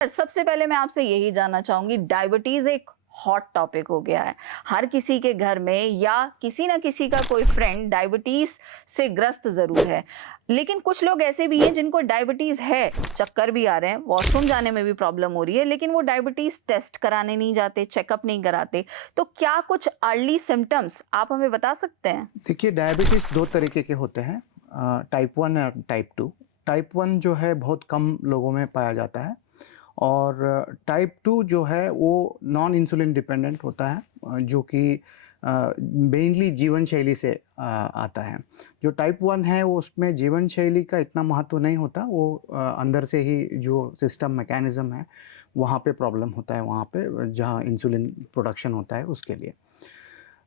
सबसे पहले मैं आपसे यही जानना चाहूंगी, डायबिटीज एक हॉट टॉपिक हो गया है। हर किसी के घर में या किसी ना किसी का कोई फ्रेंड डायबिटीज से ग्रस्त जरूर है। लेकिन कुछ लोग ऐसे भी हैं जिनको डायबिटीज है, चक्कर भी आ रहे हैं, वॉशरूम जाने में भी प्रॉब्लम हो रही है, लेकिन वो डायबिटीज टेस्ट कराने नहीं जाते, चेकअप नहीं कराते। तो क्या कुछ अर्ली सिम्टम्स आप हमें बता सकते हैं? देखिए, डायबिटीज़ 2 तरीके के होते हैं, टाइप 1 और टाइप 2। टाइप 1 जो है बहुत कम लोगों में पाया जाता है और टाइप 2 जो है वो नॉन इंसुलिन डिपेंडेंट होता है, जो कि मेनली जीवन शैली से आता है। जो टाइप 1 है वो उसमें जीवन शैली का इतना महत्व नहीं होता, वो अंदर से ही जो सिस्टम मैकेनिज़्म है वहाँ पे प्रॉब्लम होता है, वहाँ पे जहाँ इंसुलिन प्रोडक्शन होता है उसके लिए।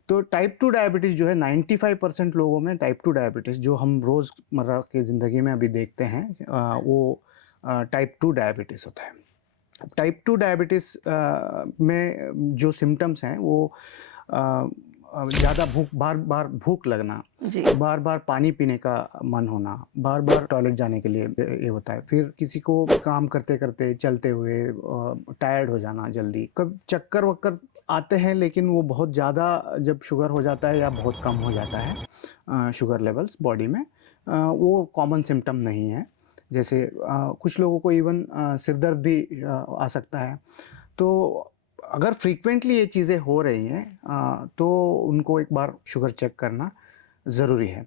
तो टाइप 2 डायबिटीज़ जो है 95% लोगों में टाइप 2 डायबिटीज़ जो हम रोज़मर्रा की ज़िंदगी में अभी देखते हैं, वो टाइप 2 डायबिटीज़ होता है। टाइप 2 डायबिटीज़ में जो सिम्पटम्स हैं वो ज़्यादा बार-बार भूख लगना, जी। बार-बार पानी पीने का मन होना, बार-बार टॉयलेट जाने के लिए ये होता है। फिर किसी को काम करते-करते, चलते हुए टायर्ड हो जाना जल्दी। कब चक्कर-वक्कर आते हैं, लेकिन वो बहुत ज़्यादा जब शुगर हो जाता है या बहुत कम हो जाता है शुगर लेवल्स बॉडी में, वो कॉमन सिम्पटम नहीं है। जैसे कुछ लोगों को इवन सिर दर्द भी आ सकता है। तो अगर फ्रीक्वेंटली ये चीज़ें हो रही हैं, तो उनको एक बार शुगर चेक करना ज़रूरी है।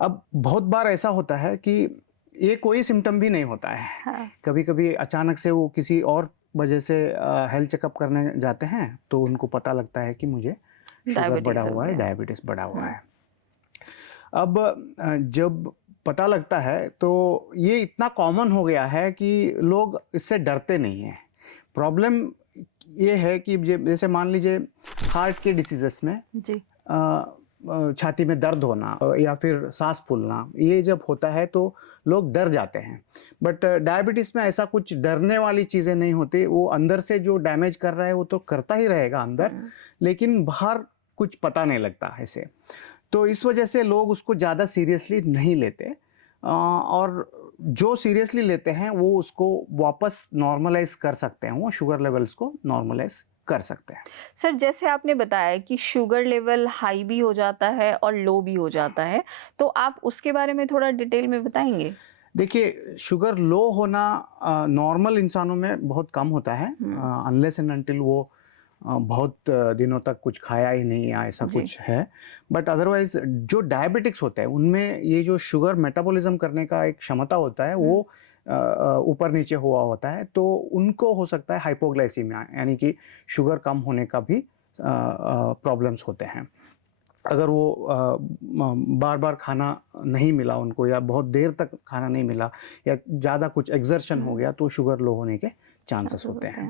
अब बहुत बार ऐसा होता है कि ये कोई सिम्पटम भी नहीं होता है। हाँ। कभी-कभी अचानक से वो किसी और वजह से हेल्थ चेकअप करने जाते हैं, तो उनको पता लगता है कि मुझे शुगर बढ़ा डायबिटीज हो हुआ है, गया। डायबिटीज़ बढ़ा हुआ हम्म। है। अब जब पता लगता है तो ये इतना कॉमन हो गया है कि लोग इससे डरते नहीं हैं। प्रॉब्लम ये है कि जैसे मान लीजिए हार्ट के डिसीज़ेज़ में जी। अ छाती में दर्द होना या फिर साँस फूलना, ये जब होता है तो लोग डर जाते हैं। बट डायबिटीज़ में ऐसा कुछ डरने वाली चीज़ें नहीं होती, वो अंदर से जो डैमेज कर रहा है वो तो करता ही रहेगा अंदर, हम्म। लेकिन बाहर कुछ पता नहीं लगता ऐसे। तो इस वजह से लोग उसको ज़्यादा सीरियसली नहीं लेते, और जो सीरियसली लेते हैं वो उसको वापस नॉर्मलाइज़ कर सकते हैं, वो शुगर लेवल्स को नॉर्मलाइज़ कर सकते हैं। सर, जैसे आपने बताया कि शुगर लेवल हाई भी हो जाता है और लो भी हो जाता है, तो आप उसके बारे में थोड़ा डिटेल में बताएंगे? देखिए, शुगर लो होना नॉर्मल इंसानों में बहुत कम होता है, हम्म। अनलेस एंड अनटिल वो बहुत दिनों तक कुछ खाया ही नहीं या ऐसा जी। कुछ है। बट अदरवाइज़ जो डायबिटिक्स होते हैं, उनमें ये जो शुगर मेटाबॉलिज़्म करने का एक क्षमता होता है, वो हम्म। ऊपर-नीचे हुआ होता है, तो उनको हो सकता है हाइपोग्लाइसीमिया, यानी कि शुगर कम होने का भी प्रॉब्लम्स होते हैं। अगर वो बार-बार खाना नहीं मिला उनको या बहुत देर तक खाना नहीं मिला या ज़्यादा कुछ एक्सर्शन हो हम्म। गया, तो शुगर लो होने के चांसेस चांसेस होते होते हैं। हैं।